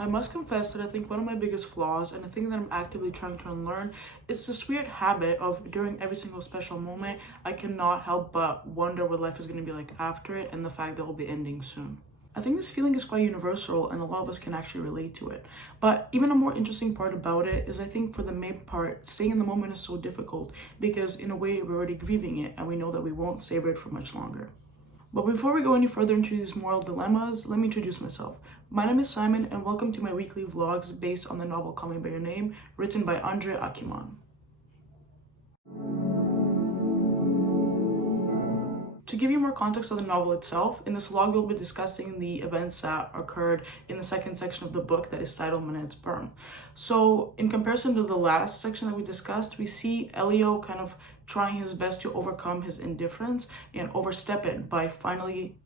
I must confess that I think one of my biggest flaws, and the thing that I'm actively trying to unlearn, is this weird habit of during every single special moment, I cannot help but wonder what life is going to be like after it and the fact that it will be ending soon. I think this feeling is quite universal and a lot of us can actually relate to it. But even a more interesting part about it is I think for the main part, staying in the moment is so difficult because in a way we're already grieving it and we know that we won't savor it for much longer. But before we go any further into these moral dilemmas, let me introduce myself. My name is Simon and welcome to my weekly vlogs based on the novel Call Me By Your Name, written by Andre Akiman. To give you more context of the novel itself, in this vlog we'll be discussing the events that occurred in the second section of the book that is titled Monet's Sperm. So in comparison to the last section that we discussed, we see Elio kind of trying his best to overcome his indifference and overstep it by finally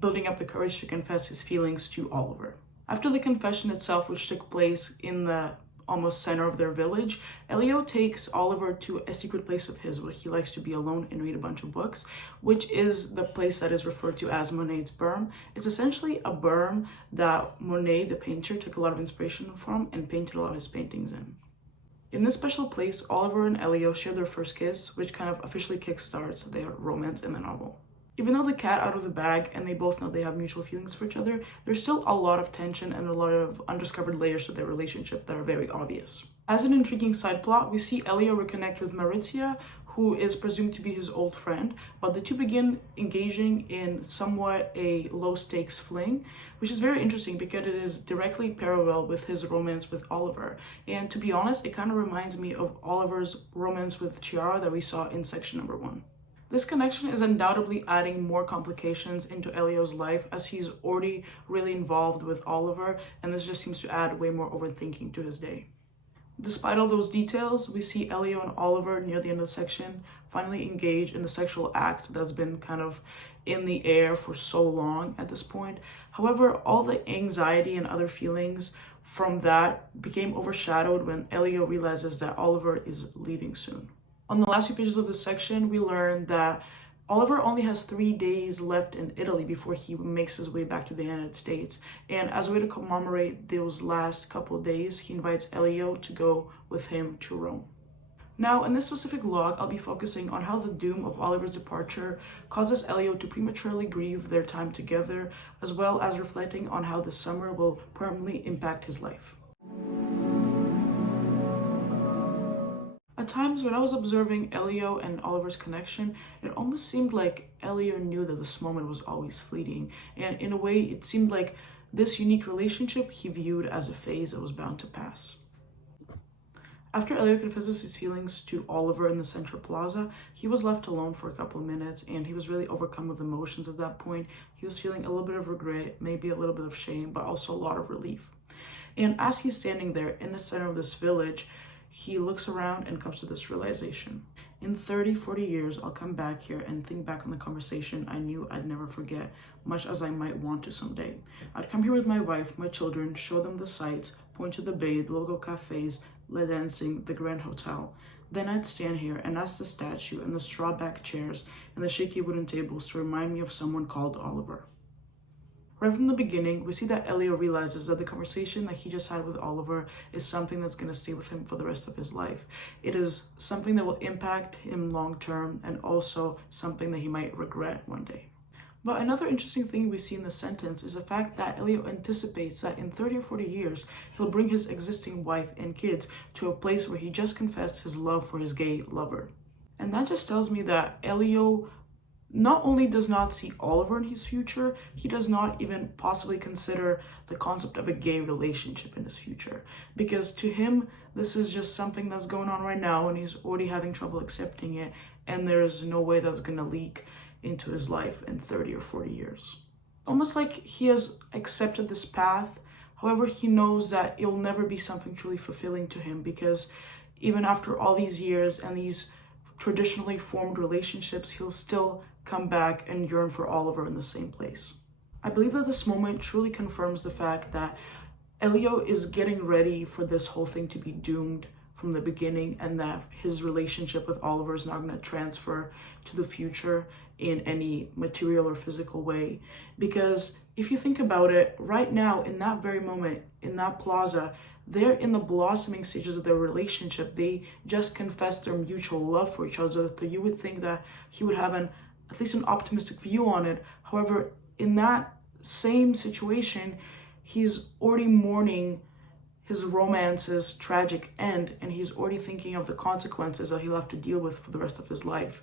building up the courage to confess his feelings to Oliver. After the confession itself, which took place in the almost center of their village, Elio takes Oliver to a secret place of his where he likes to be alone and read a bunch of books, which is the place that is referred to as Monet's Berm. It's essentially a berm that Monet, the painter, took a lot of inspiration from and painted a lot of his paintings in. In this special place, Oliver and Elio share their first kiss, which kind of officially kickstarts their romance in the novel. Even though the cat out of the bag and they both know they have mutual feelings for each other, there's still a lot of tension and a lot of undiscovered layers to their relationship that are very obvious. As an intriguing side plot, we see Elio reconnect with Maurizia, who is presumed to be his old friend, but the two begin engaging in somewhat a low-stakes fling, which is very interesting because it is directly parallel with his romance with Oliver. And to be honest, it kind of reminds me of Oliver's romance with Chiara that we saw in section number 1. This connection is undoubtedly adding more complications into Elio's life as he's already really involved with Oliver, and this just seems to add way more overthinking to his day. Despite all those details, we see Elio and Oliver near the end of the section finally engage in the sexual act that's been kind of in the air for so long at this point. However, all the anxiety and other feelings from that became overshadowed when Elio realizes that Oliver is leaving soon. On the last few pages of this section, we learn that Oliver only has 3 days left in Italy before he makes his way back to the United States. And as a way to commemorate those last couple of days, he invites Elio to go with him to Rome. Now, in this specific log, I'll be focusing on how the doom of Oliver's departure causes Elio to prematurely grieve their time together, as well as reflecting on how the summer will permanently impact his life. At times, when I was observing Elio and Oliver's connection, it almost seemed like Elio knew that this moment was always fleeting, and in a way, it seemed like this unique relationship he viewed as a phase that was bound to pass. After Elio confesses his feelings to Oliver in the Central Plaza, he was left alone for a couple of minutes, and he was really overcome with emotions at that point. He was feeling a little bit of regret, maybe a little bit of shame, but also a lot of relief. And as he's standing there in the center of this village, he looks around and comes to this realization. In 30, 40 years, I'll come back here and think back on the conversation I knew I'd never forget, much as I might want to someday. I'd come here with my wife, my children, show them the sights, point to the bay, the local cafes, the dancing, the Grand Hotel. Then I'd stand here and ask the statue and the straw-backed chairs and the shaky wooden tables to remind me of someone called Oliver. Right from the beginning, we see that Elio realizes that the conversation that he just had with Oliver is something that's going to stay with him for the rest of his life. It is something that will impact him long term and also something that he might regret one day. But another interesting thing we see in the sentence is the fact that Elio anticipates that in 30 or 40 years, he'll bring his existing wife and kids to a place where he just confessed his love for his gay lover. And that just tells me that Elio not only does not see Oliver in his future, he does not even possibly consider the concept of a gay relationship in his future. Because to him, this is just something that's going on right now and he's already having trouble accepting it, and there's no way that's going to leak into his life in 30 or 40 years. Almost like he has accepted this path, however, he knows that it'll never be something truly fulfilling to him because even after all these years and these traditionally formed relationships, he'll still come back and yearn for Oliver in the same place. I believe that this moment truly confirms the fact that Elio is getting ready for this whole thing to be doomed from the beginning and that his relationship with Oliver is not going to transfer to the future in any material or physical way. Because if you think about it, right now, in that very moment, in that plaza, they're in the blossoming stages of their relationship. They just confessed their mutual love for each other. So you would think that he would have at least an optimistic view on it. However, in that same situation, he's already mourning his romance's tragic end, and he's already thinking of the consequences that he'll have to deal with for the rest of his life.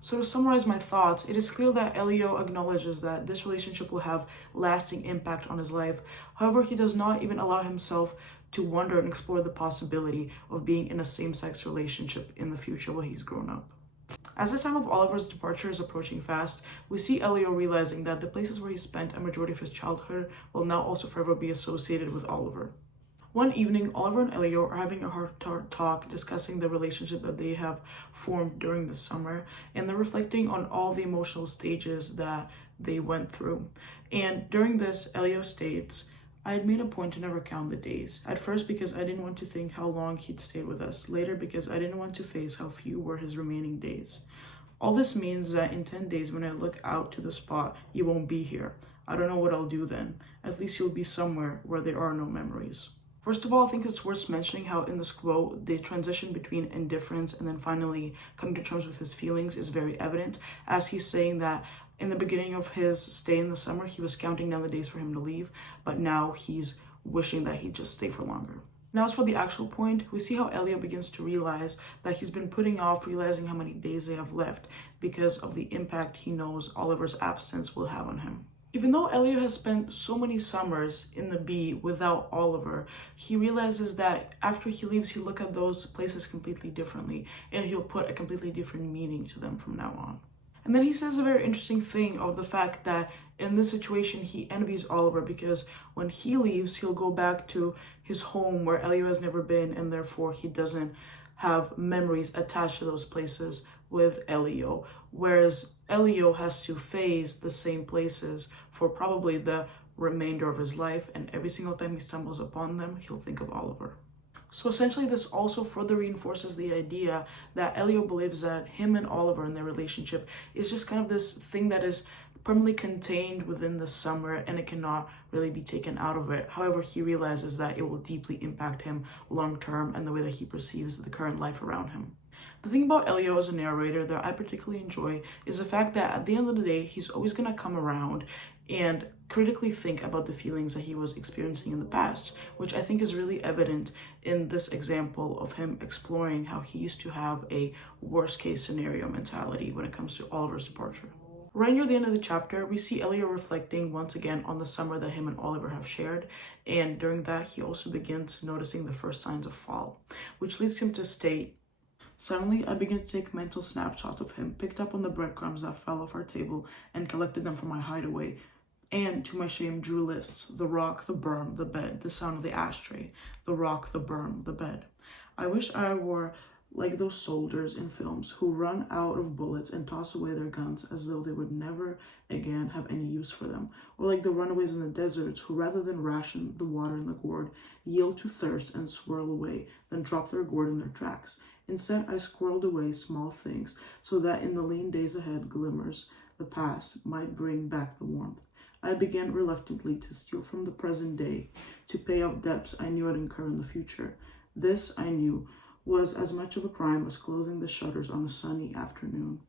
So to summarize my thoughts, it is clear that Elio acknowledges that this relationship will have lasting impact on his life. However, he does not even allow himself to wonder and explore the possibility of being in a same-sex relationship in the future when he's grown up. As the time of Oliver's departure is approaching fast, we see Elio realizing that the places where he spent a majority of his childhood will now also forever be associated with Oliver. One evening, Oliver and Elio are having a heart-to-heart talk discussing the relationship that they have formed during the summer, and they're reflecting on all the emotional stages that they went through. And during this, Elio states, "I had made a point to never count the days. At first because I didn't want to think how long he'd stay with us. Later because I didn't want to face how few were his remaining days. All this means that in 10 days when I look out to the spot, you won't be here. I don't know what I'll do then. At least you'll be somewhere where there are no memories." First of all, I think it's worth mentioning how in this quote, the transition between indifference and then finally coming to terms with his feelings is very evident, as he's saying that in the beginning of his stay in the summer, he was counting down the days for him to leave, but now he's wishing that he'd just stay for longer. Now, as for the actual point, we see how Elio begins to realize that he's been putting off realizing how many days they have left because of the impact he knows Oliver's absence will have on him. Even though Elio has spent so many summers in the Bee without Oliver, he realizes that after he leaves, he'll look at those places completely differently, and he'll put a completely different meaning to them from now on. And then he says a very interesting thing of the fact that in this situation, he envies Oliver because when he leaves, he'll go back to his home where Elio has never been, and therefore he doesn't have memories attached to those places with Elio, whereas Elio has to face the same places for probably the remainder of his life, and every single time he stumbles upon them, he'll think of Oliver. So essentially, this also further reinforces the idea that Elio believes that him and Oliver and their relationship is just kind of this thing that is permanently contained within the summer and it cannot really be taken out of it. However, he realizes that it will deeply impact him long term and the way that he perceives the current life around him. The thing about Elio as a narrator that I particularly enjoy is the fact that at the end of the day, he's always going to come around and critically think about the feelings that he was experiencing in the past, which I think is really evident in this example of him exploring how he used to have a worst case scenario mentality when it comes to Oliver's departure. Right near the end of the chapter, we see Elio reflecting once again on the summer that him and Oliver have shared, and during that he also begins noticing the first signs of fall, which leads him to state, "Suddenly, I began to take mental snapshots of him, picked up on the breadcrumbs that fell off our table, and collected them from my hideaway, and to my shame drew lists: the rock, the berm, the bed, the sound of the ashtray, the rock, the berm, the bed. I wish I were like those soldiers in films who run out of bullets and toss away their guns as though they would never again have any use for them, or like the runaways in the deserts who, rather than ration the water in the gourd, yield to thirst and swirl away, then drop their gourd in their tracks. Instead, I squirreled away small things so that in the lean days ahead glimmers the past might bring back the warmth. I began reluctantly to steal from the present day to pay off debts I knew I'd incur in the future. This, I knew, was as much of a crime as closing the shutters on a sunny afternoon.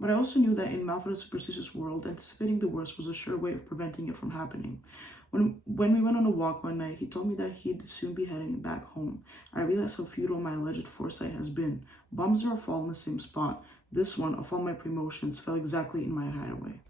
But I also knew that in Malfoy's superstitious world, anticipating the worst was a sure way of preventing it from happening. When we went on a walk one night, he told me that he'd soon be heading back home. I realized how futile my alleged foresight has been. Bombs never fall in the same spot. This one, of all my promotions, fell exactly in my hideaway."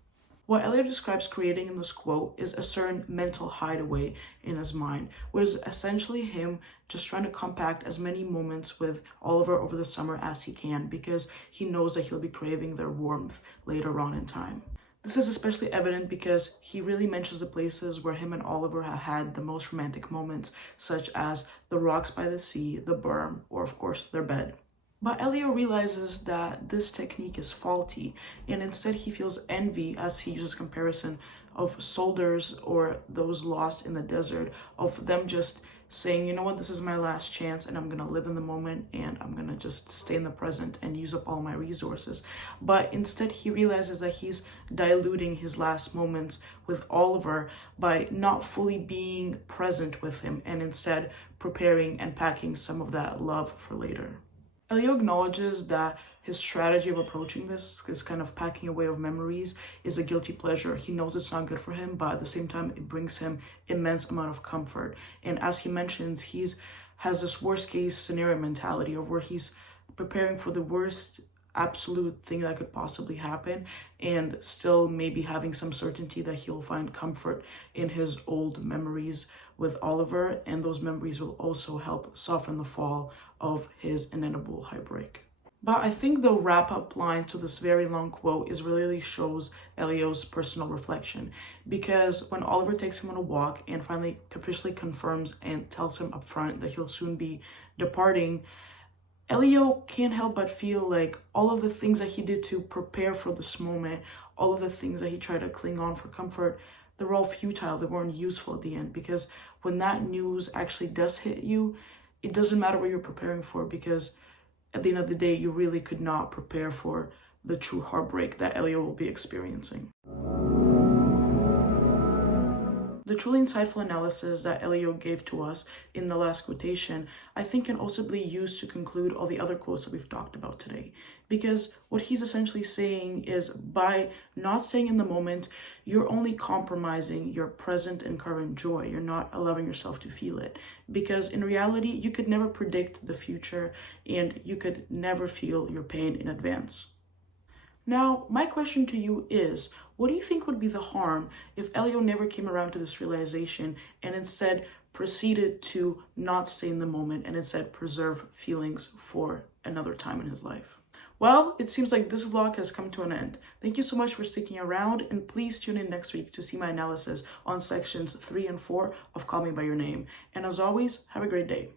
What Elio describes creating in this quote is a certain mental hideaway in his mind, which is essentially him just trying to compact as many moments with Oliver over the summer as he can, because he knows that he'll be craving their warmth later on in time. This is especially evident because he really mentions the places where him and Oliver have had the most romantic moments, such as the rocks by the sea, the berm, or of course their bed. But Elio realizes that this technique is faulty, and instead he feels envy as he uses comparison of soldiers or those lost in the desert, of them just saying, you know what, this is my last chance and I'm gonna live in the moment and I'm gonna just stay in the present and use up all my resources. But instead he realizes that he's diluting his last moments with Oliver by not fully being present with him and instead preparing and packing some of that love for later. Elio acknowledges that his strategy of approaching this kind of packing away of memories, is a guilty pleasure. He knows it's not good for him, but at the same time, it brings him immense amount of comfort. And as he mentions, has this worst case scenario mentality of where he's preparing for the worst absolute thing that could possibly happen and still maybe having some certainty that he'll find comfort in his old memories with Oliver, and those memories will also help soften the fall of his inevitable heartbreak. But I think the wrap-up line to this very long quote really shows Elio's personal reflection, because when Oliver takes him on a walk and finally officially confirms and tells him up front that he'll soon be departing, Elio can't help but feel like all of the things that he did to prepare for this moment, all of the things that he tried to cling on for comfort, they were all futile, they weren't useful at the end, because when that news actually does hit you, it doesn't matter what you're preparing for, because at the end of the day, you really could not prepare for the true heartbreak that Elio will be experiencing. The truly insightful analysis that Elio gave to us in the last quotation, I think can also be used to conclude all the other quotes that we've talked about today. Because what he's essentially saying is, by not staying in the moment, you're only compromising your present and current joy. You're not allowing yourself to feel it. Because in reality, you could never predict the future and you could never feel your pain in advance. Now, my question to you is, what do you think would be the harm if Elio never came around to this realization and instead proceeded to not stay in the moment and instead preserve feelings for another time in his life? Well, it seems like this vlog has come to an end. Thank you so much for sticking around, and please tune in next week to see my analysis on sections 3 and 4 of Call Me By Your Name. And as always, have a great day.